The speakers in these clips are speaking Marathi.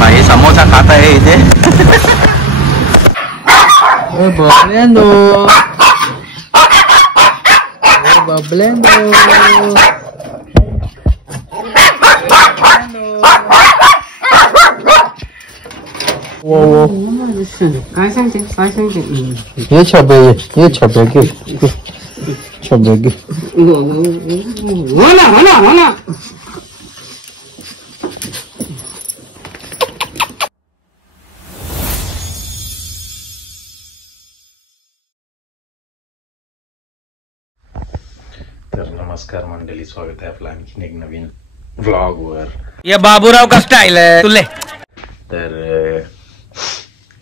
भाई समोसा खाता है इथे. बबलेंदो काय सांगते ये छबे की हो ना तर नमस्कार मंडळी, स्वागत आहे आपलं आणखीन एक नवीन व्लॉग वर. ये बाबूराव का स्टाईल आहे तुले. तर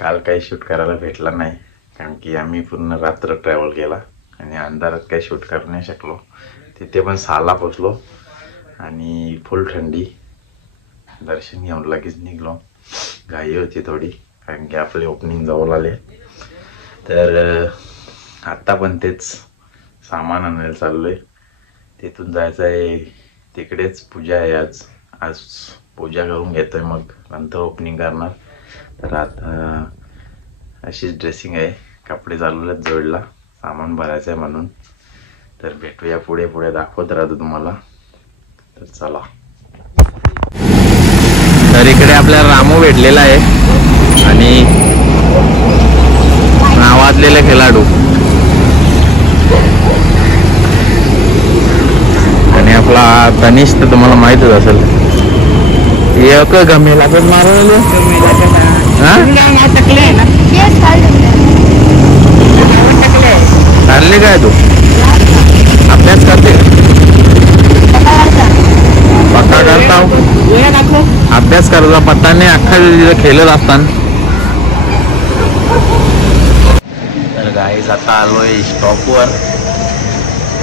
काल काही शूट करायला भेटला नाही, कारण की आम्ही पूर्ण रात्र ट्रॅव्हल केला आणि अंधारात काही शूट करू नाही शकलो. तिथे पण 6ला पोचलो आणि फुल थंडी. दर्शन घेऊन लगेच निघलो. घाई होती थोडी, कारण की आपले ओपनिंग जवळ आले. तर आत्ता पण तेच सामान आणायला चाललोय. तिथून जायचं आहे तिकडेच. पूजा आहे आज पूजा करून घेतोय, मग नंतर ओपनिंग करणार. तर आता अशीच ड्रेसिंग आहे, कपडे चालू आहेत जोडला, सामान भरायचं आहे म्हणून. तर भेटूया पुढे दाखवत राहतो तुम्हाला. तर चला. तर इकडे आपल्याला रामू भेटलेला आहे आणि नावाजलेले खेळाडू, आणि आपला तनिष तर तुम्हाला माहितच असेल. एक गमेला पण मारवले. काढले काय तू? अभ्यास करते? पत्ता करता? अभ्यास करता पत्ता नाही, अख्खा खेळत असताना. तर गाईज आता आलोय स्टॉपवर.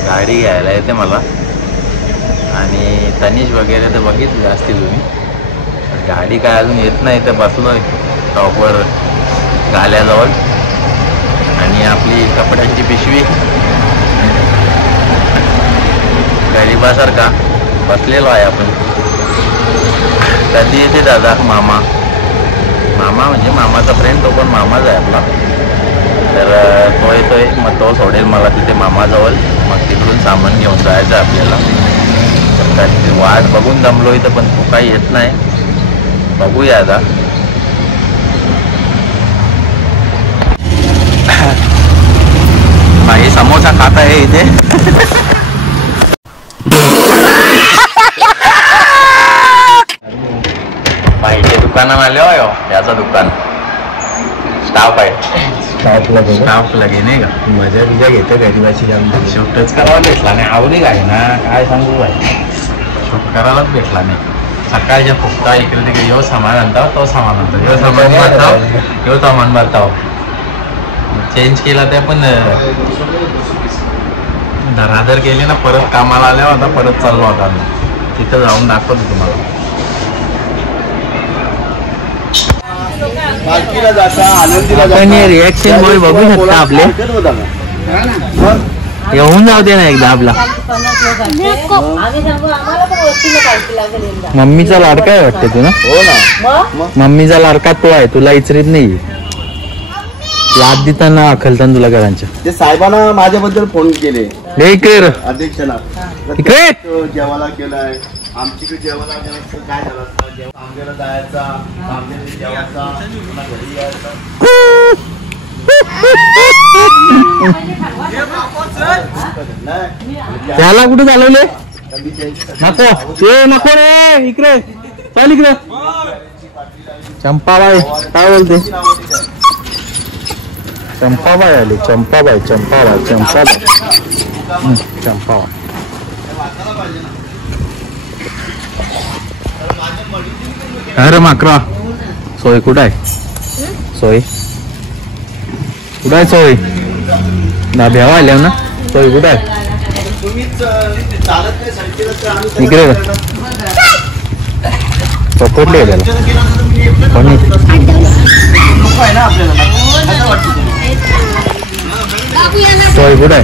गाडी घ्यायला येते मला, आणि तनिष वगैरे तर बघितलं असतील तुम्ही. गाडी काय अजून येत नाही, तर बसलोय टॉपवर गाल्याजवळ. आणि आपली कपड्यांची पिशवी गरीबासारखा बसलेलो आहे आपण. कधी येते दादा? मामा म्हणजे मामाचा फ्रेंड, तो पण मामाच आहे आपला. तर तो येतोय, मग तो सोडेल मला तिथे मामाजवळ. मग तिकडून सामान घेऊन जायचं आपल्याला. तर वाट बघून दमलो इथं, पण तो काही येत नाही. बघूया आता. भाई समोसा खाता है इथे. भाईच्या दुकानात आले हो. याचं दुकान स्टाफ आहे. स्टाफ लगे नाही का? मजा बिजा घेते गरीबाची. शूटच करायला भेटला नाही. आवडी काय ना, काय सांगू भाई, शूट करायलाच भेटला नाही. सकाळच्या फुकटा इकडे तिकडे यो सामान आणता, तो सामान आणतो, यो सामान भरताव, यो सामान भरताव. चेंज केला ते पण धराधर केली ना. परत कामाला आल्यावर आता परत चाललो होता. तिथं जाऊन दाखवतो तुम्हाला. रिॲक्शन बॉय बघू शकता आपले. येऊन जाऊ दे ना एकदा आपला. मम्मीचा लाडका आहे वाटते तू ना? हो ना, मम्मीचा लाडका तो आहे. तुला इचरीत नाही. लाद देताना अखलताना तुला घरांच्या. ते साहेबांना माझ्याबद्दल फोन केले. अध्यक्षाला जेवायला केलाय. आमच्याकडे जेवायला गेला काय झालं असतं? आंब्याला जायचा, आंब्याला जेवायचा, घरी यायचा. त्याला कुठे चालवले? नको रे, इकडे चल, इकडे. चंपाबाई काय बोलते? चंपाबाई आली. चंपाबाई. अरे माकरा, सोय कुठं आहे? सोय कुठं आहे? सोय भेवा आल्या ना. सोय कुठं आहे? इकडे पकडले त्याला कोणी? सोय कुठं आहे?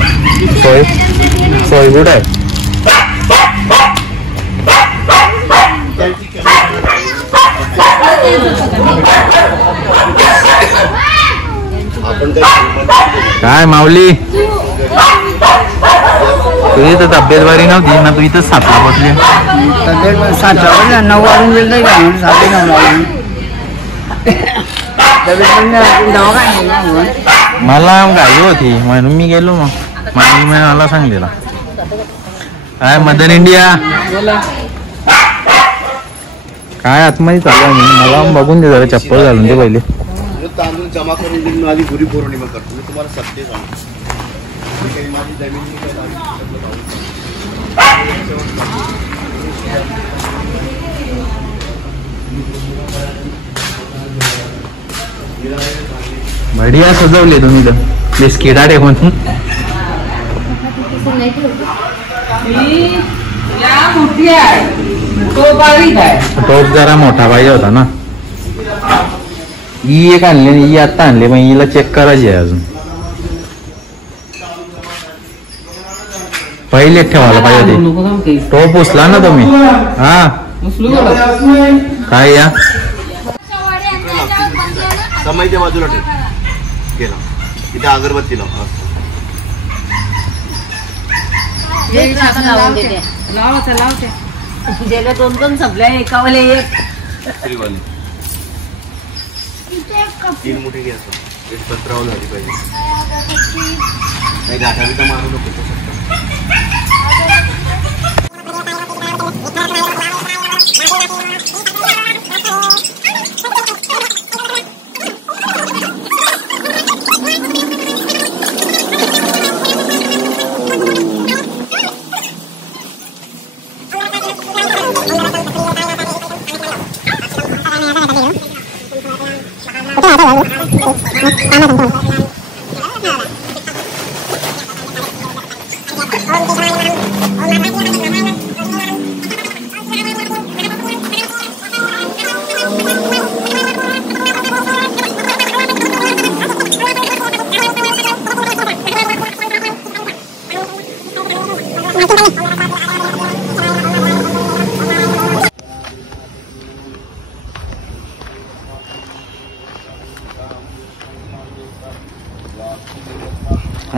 सोय कुठं आहे? काय माऊली तुझी तर तब्येत बरी नव्हती ना, तू इथंच सातला बसली. तब्येत 7 वाजून गेलं नाही का, 9:30 मला घाई होती म्हणून मी गेलो. मग मला सांगलेला काय मदर इंडिया काय आतमध्ये चालू आहे. मला बघून दे जरा, चप्पल घालून दे पहिले. तांदूळ जमा करून देऊन माझी गुढी पौर्णिमा करतो. मी तुम्हाला सत्य सांगतो, माझी जमीन बढिया सजवले तुम्ही तर बिस्किटा टेकून. टोप जरा मोठा पाहिजे होता ना. ही एक आणली, ही आता आणली, मग हिला चेक करायची आहे अजून. पहिले ठेवायला पाहिजे होती. टोप उचला ना तुम्ही. हा काय या समयच्या बाजूला ठेव केला तिथे अगरबत्ती लाव. गेल्या 2 संपल्या, एकावाले एक. 3 मोठी घ्यायचं, एक 17 झाली पाहिजे. नाही गाठावी तर मारू नको.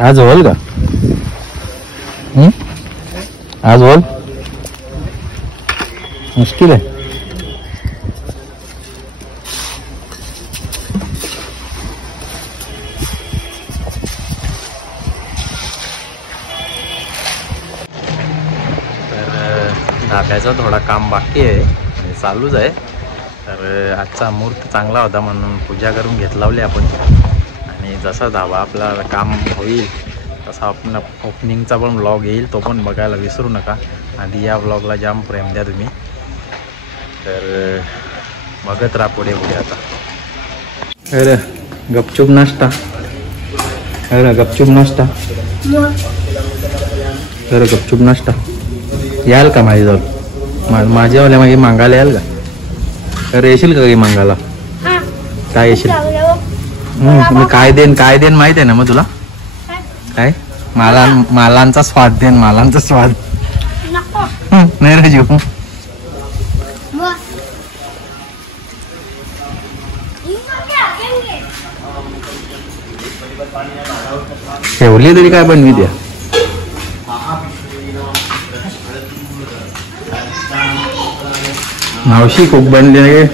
आज होल का? आज होल मुश्किल है. तर धाब्याचा थोडा काम बाकी आहे, चालूच आहे. तर आजचा मुहूर्त चांगला होता म्हणून पूजा करून घेतलावली आपण. आणि जसा धाबा आपला काम होईल तसा आपण ओपनिंगचा पण ब्लॉग येईल, तो पण बघायला विसरू नका. आधी या ब्लॉगला जाम प्रेम द्या तुम्ही. तर बघत राहा पुढे पुढे. आता अरे गपचूप नाश्ता, अरे गपचूप नाश्ता, अरे गपचूप नाश्ता. याल का माझ्याजवळ? माझ्यावाल्या मागे मागायला याल का? अरे येशील का काही मागायला? काय येशील? तुम्ही काय देन माहित आहे ना मग तुला? काय मालांचा स्वाद देन, मालांचा स्वाद. नाही रे जीव. ठेवली तरी काय बनवी द्या. मावशी खूप बनली.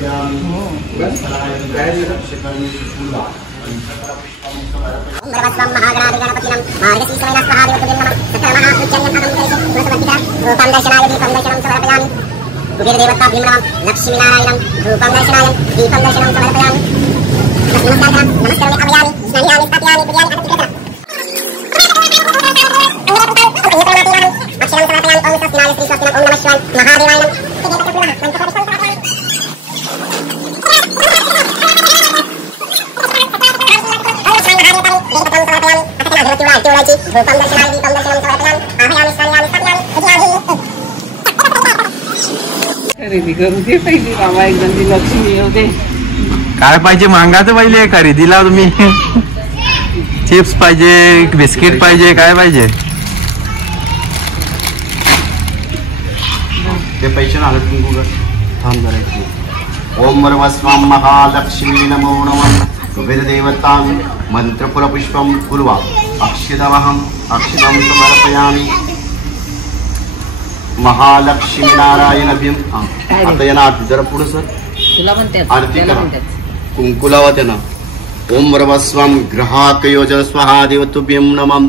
खरेदी करू दे पहिली बाबा, एकदम ती लक्ष्मी होते. काय पाहिजे मागायचं पहिले. खरेदीला तुम्ही चिप्स पाहिजे, बिस्किट पाहिजे, काय पाहिजे? ते पैसे ना थांब करायचे. ओम वरवस्वाम महालक्ष्मी नमो नमः. कुबेर देवता मंत्रफुल पुष्पम फुलवा अक्षितमहम् अक्षितं समर्पयामि महालक्ष्मी नारायणभ्यं. आता यांना आरती जरा पुढे सर तुला म्हणतात आरती त्याला करा म्हणतात. कुंकुलावा त्यांना. ओम रवस्वं ग्रहाक योजन स्वाहा देवतुभ्यं नमः.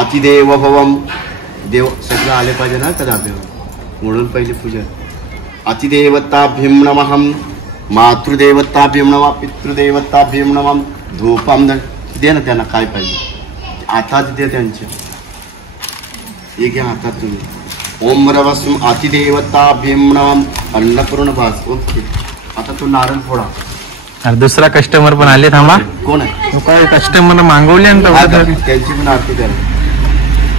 अतिदेव भवम. देव सगळं आले पाहिजे ना कदा म्हणून पहिली पूजा. अतिदेवताभ्यं नमः. मातृदेवताभ्यं नमः. पितृदेवताभ्यं नमः. धूपम दे ना त्यांना काय पाहिजे हातात दे त्यांचे. हे घ्या हातात तुम्ही. ओम रवस्वं अतिदेवताभ्यं नमः. अन्नपूर्ण भास. ओके आता तो नारळ फोडा. अरे दुसरा कस्टमर पण आले थांबा. कोण आहे तो काय कस्टमर मागवले त्यांची पण आरती करा.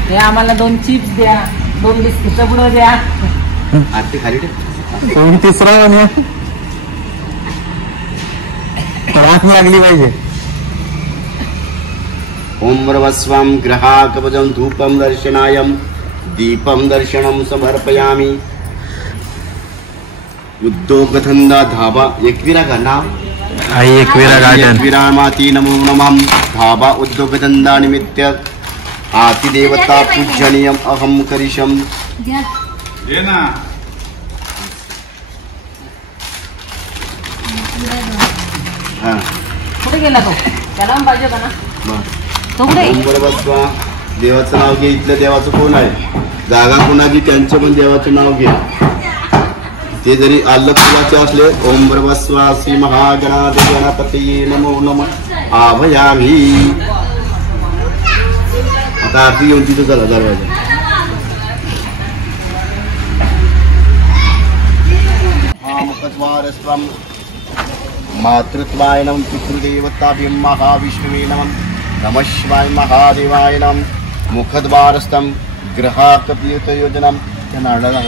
हे आम्हाला 2 चिप्स द्या, 2 बिस्किट पुढं द्या. आरती खाली ठेव. तिसरा लागली पाहिजे. ओम रवस्वं ग्रहाकवचं धूपं दर्शनायं दीपं दर्शनं समर्पयामि. उद्योगधंदा धाबा एकविरा का नाव एकविरा गार्डन. एकविरा माती नमो नमः. धाबा उद्योगधंदा निमित्त आतिदेवता पूजनीयम अहम करिष्यम. हा कुठे गेला तो? त्याला पण पाहिजे होता ना तो. कुठे? ओम रवस्वं देवाचं नाव घे. इथलं देवाचं कोण आहे जागा कोणाची त्यांचं पण देवाचं नाव घे. ते जरी आल्ल फुलाचे असले. ओम रवस्वं श्री महागणाधिपती गणपती नमो नमः आभयामी. आता आरती घेऊन तिथं चला दरवाजा. महामुखद्वारस्त्वं मातृत्वाय नमः. पितृदेवताभ्यं महाविष्णुवे नमः. नमः शिवाय महादेवाय नमः. मुखद्वारस्थं ग्रहाकपीतयोजनं त्या नारळाला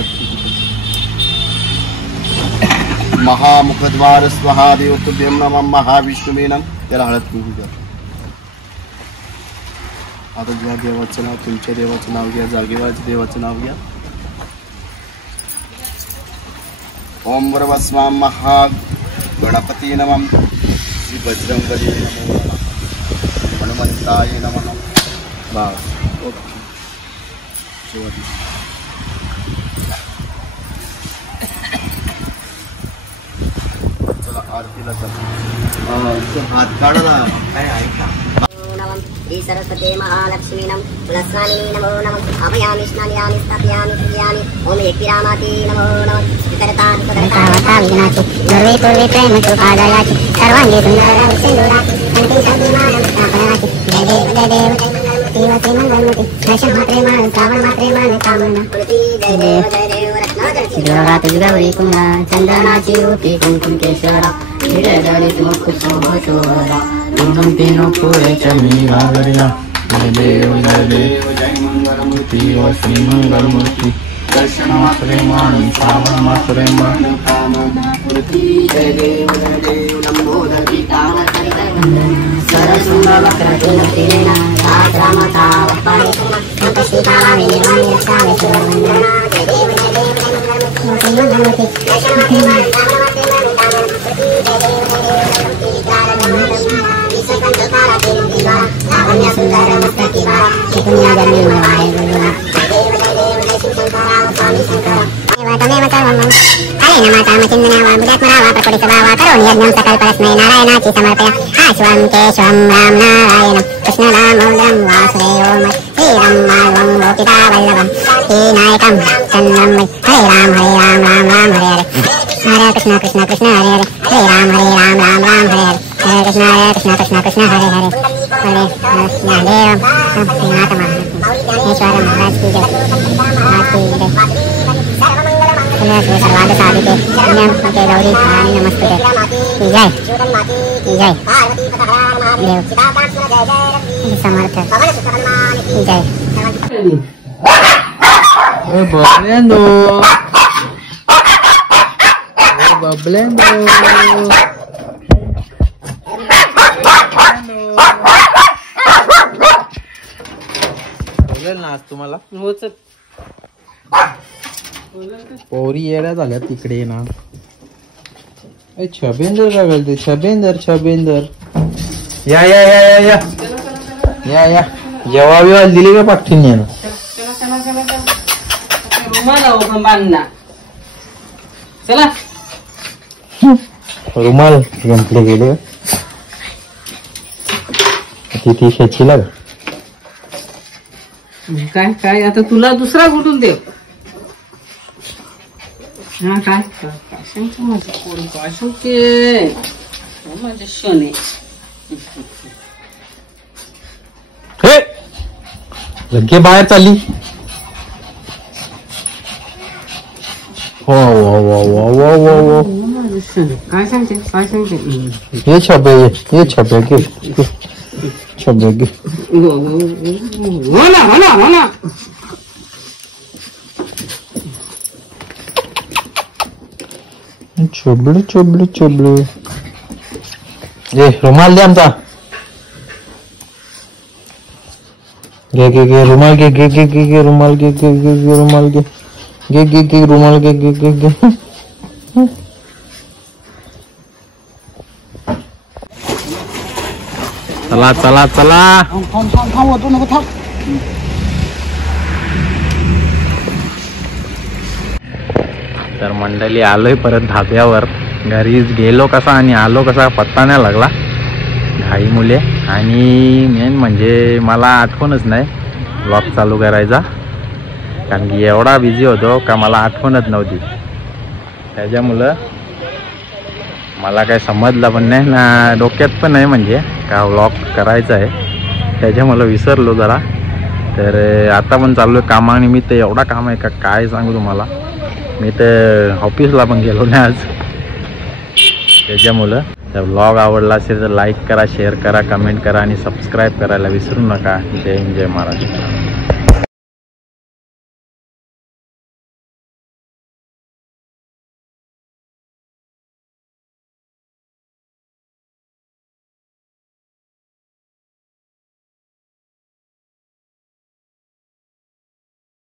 महामुखद्वार स्वाहा देवतुभ्यं नमः. महाविष्णुवे नमः. त्याला हळद कुंकू द्या. आता ज्या देवाचं नाव तुमच्या देवाचं नाव घ्या. जागेवाच्या देवाचं नाव घ्या. ओम रवस्वं महागणपती नमः. श्री बजरंगबली नमः. हनुमंताय नमः. बस ओके. चला आरतीला चला. हात काढा ना. काय आहे का श्री सरस्वती महालक्ष्मी नमः. कुलस्वामी नमो नमः. आभयामि स्नायामि स्थापयामि पूजयामि. ओम एकविरामाति नमो नमः. वितरता विघ्नाति सर्वे पूर्वे प्रेम कृपादयाति सर्वांगे सुंदरं सिंदूराति कंठे सद्विमानं स्थापयाति. जय देव देव श्रीमंगलमूर्ति. दर्शन मात्रे मान श्रावण मात्रे मान कामना. जय देव रत्नादर्शी गौरी कुमार चंदनाची रूपी कुंकुम केशरा. हिरदलित मुख शोभा तीनों पूरे चमी गागरिया. जय देव जय मंगलमूर्ति व श्री मंगलमूर्ति. दर्शन मात्रे मान श्रावण मात्रे मान कामना. जय देव नंबोदरी सरसुंदर वक्रतुंडीना राजमाता वप्पाणी सीतारामी निर्वाणी रक्षावे सुरवंदना. जय देव मंगलमूर्ति. दर्शन मात्रे मान श्रावण मात्रे मान कामना. सुंदर मस्तकी बारा चिकुन्या जन्मी मवाहे गुरुना. तमेव सर्वं मम. हरे नमः चिन्दना वा बुधात्मना वा प्रकोटितवा वा करोमि यज्ञं सकलपरस्मै नारायणाचि समर्पय. आश्वं केशवं राम नारायणं कृष्णदामोदरं वासुदेवं श्रीरं माधवं गोपिकावल्लभं श्रीनायकं चन्द्रं वै. हरे राम राम राम हरे हरे. हरे कृष्ण कृष्ण कृष्ण हरे हरे. हरे राम राम राम हरे हरे. हरे कृष्ण कृष्ण कृष्ण हरे हरे. हरे ज्ञानदेव श्रीनाथ महेश्वर महाराज की जय. महाराज की जय. सर्वाद साधिके पुण्यं के गौरी नारायणी नमस्ते की जय. की जय देव समर्थ की जय. बबलेंदो बबलेंदो बोलेल ना आज तुम्हाला. पोरी येड्या झाल्या तिकडे ना. छबेंदर लागल ते. छबेंदर छबेंदर या या या या या या जेव्हा बिवा दिली का पाठीने यानं? चला रुमाल गंपले गेले ती शेचीला काय काय आता तुला दुसरा कुठून देव हा काय काय सांगतो माझं पोरी काय सांगते माझे शने घे बाहेर चालली. हो हो हो हो हो हो हो माझे शने काय सांगते काय सांगते ये छबे घे छबे घे. हो ना हो ना हो ना चोबडे चोबडे चोबडे ये रुमाल दे आमचा. घे घे घे रुमाल घे घे घे घे घे रुमाल घे घे घे घे रुमाल घे घे घे घे रुमाल घे घे घे घे. चला चला चला तर मंडळी आलोय परत धाब्यावर. घरी गेलो कसा आणि आलो कसा पत्ता नाही लागला घाई मुले. आणि मेन म्हणजे मला आठवणच नाही व्लॉग चालू करायचा कारण की एवढा बिझी होतो का मला आठवणच नव्हती. त्याच्यामुळं मला काही समजलं पण नाही ना डोक्यात पण नाही म्हणजे का व्लॉग करायचा आहे. त्याच्यामुळं विसरलो जरा. तर आता पण चालू आहे कामानिमित्त. एवढा काम आहे का काय सांगू तुम्हाला. मी तर ऑफिसला पण गेलो नाही आज. त्याच्यामुळं तर व्लॉग आवडला असेल तर लाईक करा शेअर करा कमेंट करा आणि सबस्क्राईब करायला विसरू नका. जय हिंद जय महाराष्ट्र.